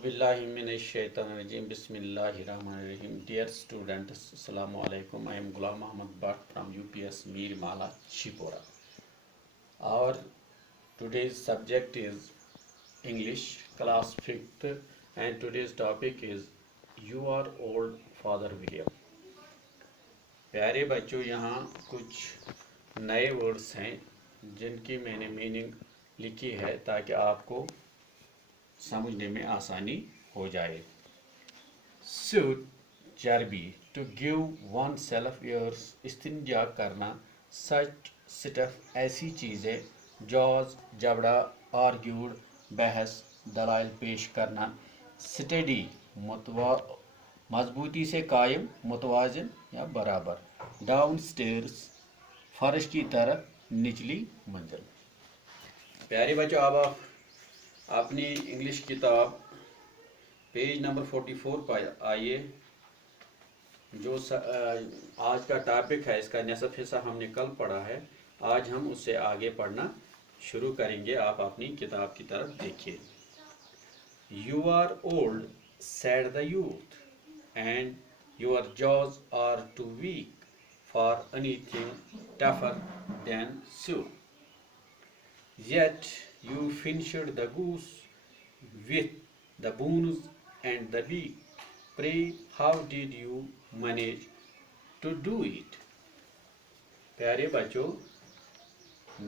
Auzubillahiminash-shaytanir-rajim. Bismillahir-rahmanir-rahim. Dear students, Assalamu alaikum. I am Ghulam Muhammad Bhatt from UPS Mir Mala, Shipora. Our today's subject is English, class 5th, and today's topic is You Are Old, Father William. प्यारे बच्चों, यहाँ कुछ नए words हैं जिनकी मैंने meaning लिखी है ताकि आपको समझने में आसानी हो जाए. सूट चर्बी, to give oneself ears, इस्तिंजा करना, सच स्टफ ऐसी चीज़ें, जॉज जबड़ा, आर्ग्यूड बहस, दलाइल पेश करना, स्टडी मजबूती से कायम, मुतवाज़िन या बराबर, डाउन स्टेयर्स फर्श की तरफ, निचली मंजिल. प्यारे बच्चों, अब आप अपनी इंग्लिश किताब पेज नंबर 44 पर आइए. जो आज का टॉपिक है, इसका निसफ हिस्सा हमने कल पढ़ा है, आज हम उससे आगे पढ़ना शुरू करेंगे. आप अपनी किताब की तरफ देखिए. You are old said the youth, and your jaws are too weak for anything tougher than soup. Yet you finished the goose with the bones and the beak. Pray, how did you manage to do it? प्यारे बच्चों,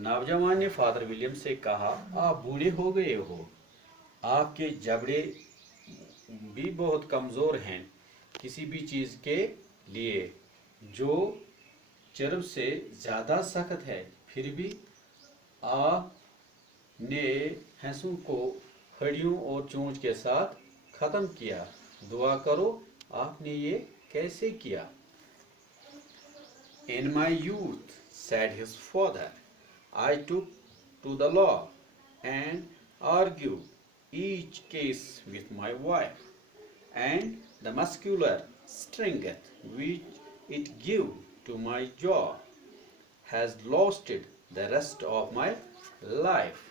नौजवान ने father William से कहा, आप बूढ़े हो गए हो, आपके जबड़े भी बहुत कमज़ोर हैं किसी भी चीज़ के लिए जो चर्म से ज़्यादा सख्त है. फिर भी आपने भैंसों को हड्डियों और चोंच के साथ ख़त्म किया. दुआ करो, आपने ये कैसे किया? In my youth, said his father, I took to the law and argued each case with my wife, and the muscular strength which it gave to my jaw has lasted the rest of my life.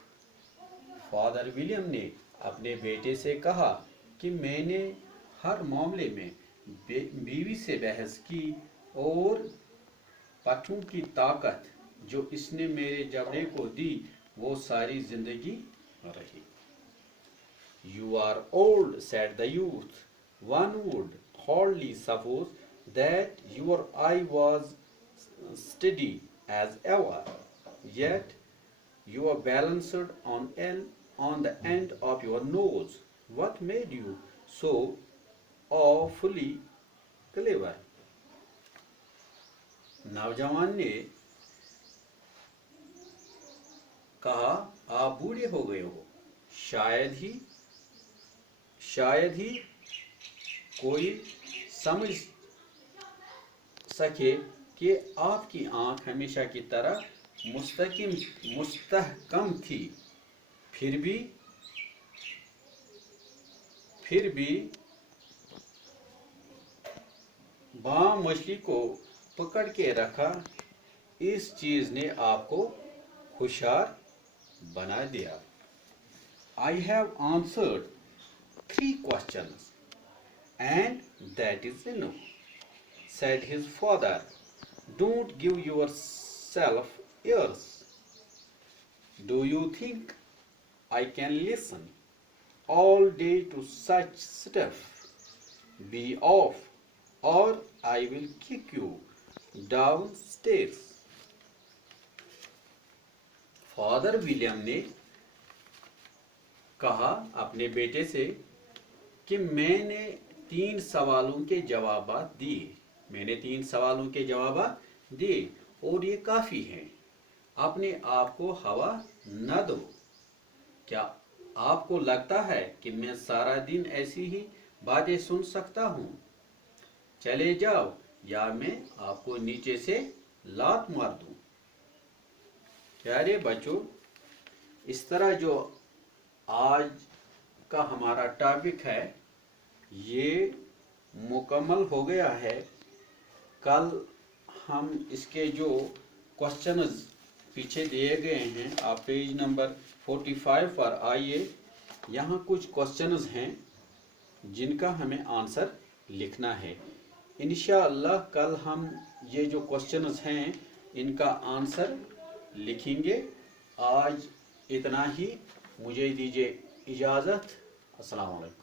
Father William ने अपने बेटे से कहा कि मैंने हर मामले में बीवी से बहस की और पट्टों की ताकत जो इसने मेरे जबड़े को दी वो सारी जिंदगी रही. You are old, said the youth. One would hardly suppose that your eye was steady as ever, yet you are balanced on the end of your nose. What made you so awfully clever? नौजवान ने कहा, आप बूढ़े हो गए हो, शायद ही कोई समझ सके कि आपकी आंख हमेशा की तरह मुस्तहकम थी. फिर भी बाम मछली को पकड़ के रखा, इस चीज ने आपको होशियार बना दिया. I have answered 3 questions, and that is enough, said his father. Don't give yourself ears. Do you think I can listen all day to such stuff? Be off, or I will kick you downstairs. Father William ने कहा अपने बेटे से कि मैंने 3 सवालों के जवाब दिए और ये काफ़ी हैं. अपने आप को हवा न दो. क्या आपको लगता है कि मैं सारा दिन ऐसी ही बातें सुन सकता हूँ? चले जाओ या मैं आपको नीचे से लात मार दूँ. प्यारे बच्चों, इस तरह जो आज का हमारा टॉपिक है ये मुकम्मल हो गया है. कल हम इसके जो क्वेश्चंस पीछे दिए गए हैं, आप पेज नंबर 45 पर आइए. यहाँ कुछ क्वेश्चंस हैं جن کا ہمیں آنسر لکھنا ہے۔ انشاءاللہ کل ہم یہ جو کوشچنز ہیں ان کا آنسر لکھیں گے۔ آج اتنا ہی، مجھے دیجیے اجازت۔ السلام علیکم۔